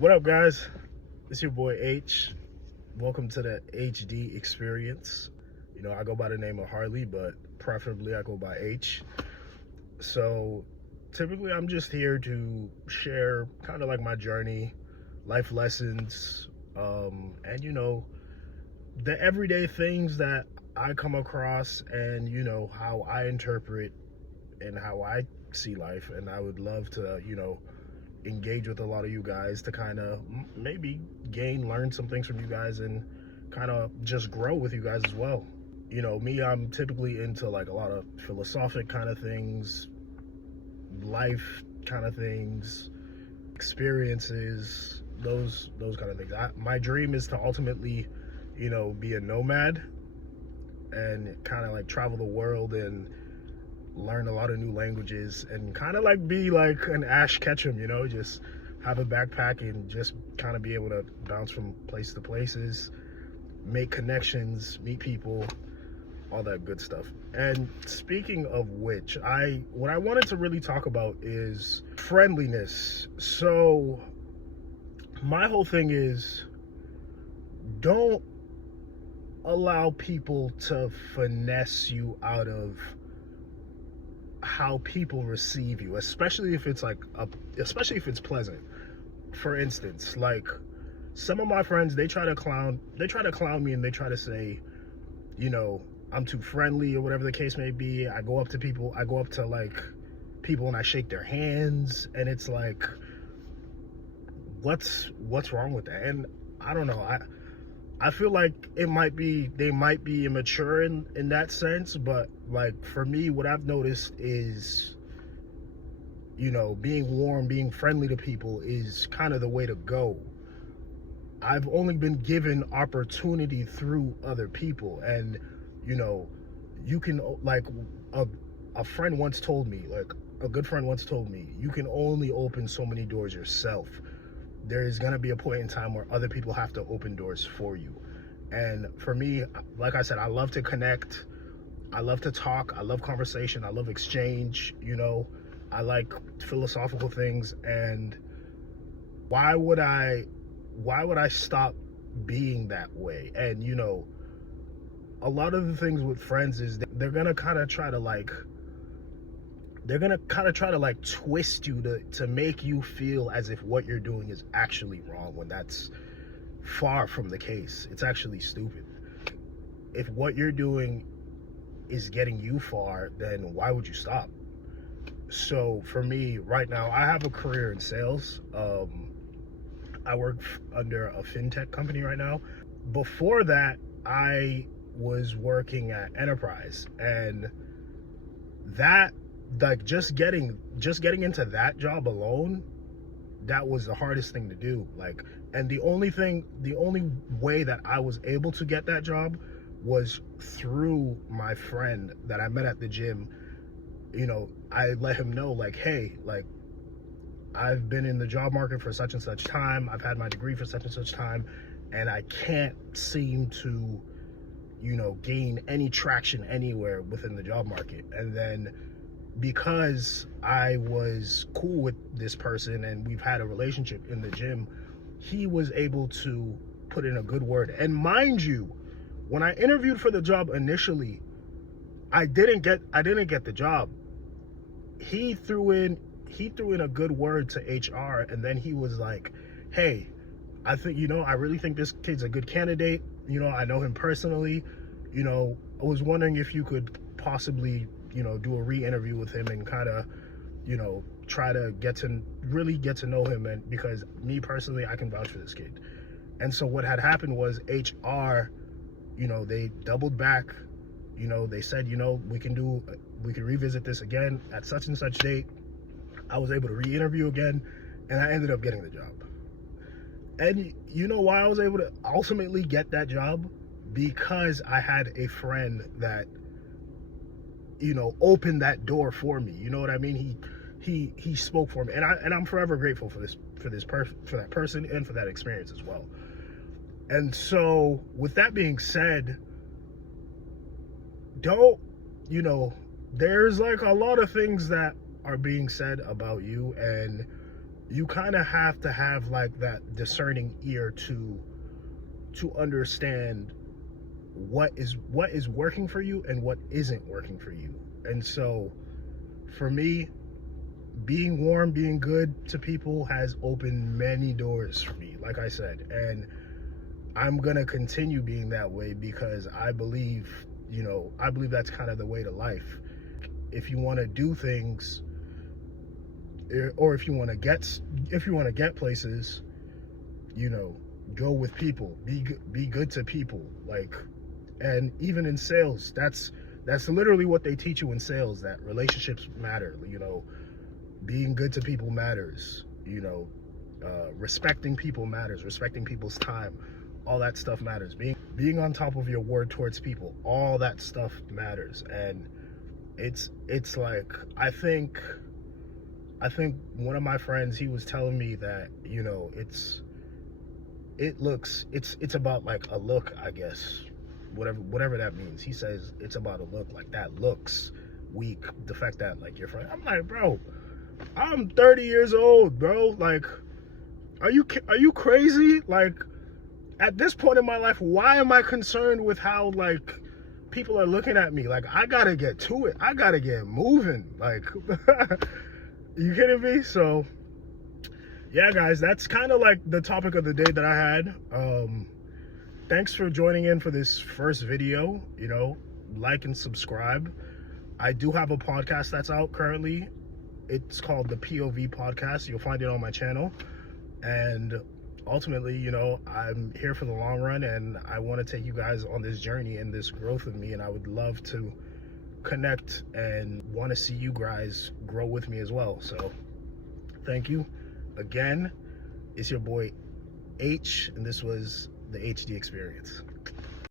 What up, guys? It's your boy H. Welcome to the HD experience. I go by the name of Harley, but preferably I go by H. So, typically, I'm just here to share kind of like my journey, life lessons, and the everyday things that I come across, and how I interpret and how I see life. And I would love to, engage with a lot of you guys to kind of maybe learn some things from you guys and kind of just grow with you guys as well. Me, I'm typically into like a lot of philosophic kind of things, life kind of things, experiences, those kind of things. My dream is to ultimately, be a nomad and kind of like travel the world and learn a lot of new languages and kind of like be like an Ash Ketchum, just have a backpack and just kind of be able to bounce from place to places, make connections, meet people, all that good stuff. And speaking of which, what I wanted to really talk about is friendliness. So my whole thing is, don't allow people to finesse you out of how people receive you, especially if it's especially if it's pleasant. For instance, like some of my friends, they try to clown me, and they try to say, I'm too friendly or whatever the case may be. I go up to like people and I shake their hands, and it's like, what's wrong with that? And I don't know. I feel like they might be immature in that sense, but like for me, what I've noticed is, being warm, being friendly to people is kind of the way to go. I've only been given opportunity through other people, and you can, like, a friend once told me, like a good friend once told me, you can only open so many doors yourself. There is going to be a point in time where other people have to open doors for you. And for me, like I said, I love to connect. I love to talk. I love conversation. I love exchange. I like philosophical things. And why would I stop being that way? And, a lot of the things with friends is they're going to kind of try to twist you to make you feel as if what you're doing is actually wrong, when that's far from the case. It's actually stupid. If what you're doing is getting you far, then why would you stop? So for me right now, I have a career in sales. I work under a fintech company right now. Before that, I was working at Enterprise, and that, like, just getting into that job alone, that was the hardest thing to do. Like, and the only way that I was able to get that job was through my friend that I met at the gym. I let him know, like, hey, like, I've been in the job market for such and such time, I've had my degree for such and such time, and I can't seem to gain any traction anywhere within the job market. And then, because I was cool with this person and we've had a relationship in the gym, he was able to put in a good word. And mind you, when I interviewed for the job initially, I didn't get the job. He threw in a good word to HR, and then he was like, hey, I think, I really think this kid's a good candidate. I know him personally. I was wondering if you could possibly, do a re-interview with him and kind of, try to really get to know him. And because me personally, I can vouch for this kid. And so what had happened was HR, they doubled back. They said, we can revisit this again at such and such date. I was able to re-interview again, and I ended up getting the job. And you know why I was able to ultimately get that job? Because I had a friend that, opened that door for me. You know what I mean? He spoke for me, and I'm forever grateful for that person and for that experience as well. And so, with that being said, there's like a lot of things that are being said about you, and you kind of have to have like that discerning ear to understand what is working for you and what isn't working for you. And so for me, being warm, being good to people has opened many doors for me, like I said, and I'm gonna continue being that way because I believe that's kind of the way to life. If you want to do things, or if you want to get places, go with people, be good to people. Like, and even in sales, that's literally what they teach you in sales, that relationships matter. Being good to people matters. Respecting people matters. Respecting people's time, all that stuff matters. Being on top of your word towards people, all that stuff matters. And it's like, I think one of my friends, he was telling me that it's about like a look, I guess, whatever that means. He says it's about a look, like that looks weak, the fact that like your friend. I'm like, bro, I'm 30 years old, bro. Like, are you crazy? Like, at this point in my life, why am I concerned with how like people are looking at me? Like, I gotta get to it. I gotta get moving. Like, you kidding me? So yeah, guys, that's kind of like the topic of the day that I had. Thanks for joining in for this first video. Like and subscribe. I do have a podcast that's out currently. It's called the POV Podcast. You'll find it on my channel. And ultimately, I'm here for the long run, and I want to take you guys on this journey and this growth of me, and I would love to connect and want to see you guys grow with me as well. So thank you again. It's your boy H, and this was the HD Experience.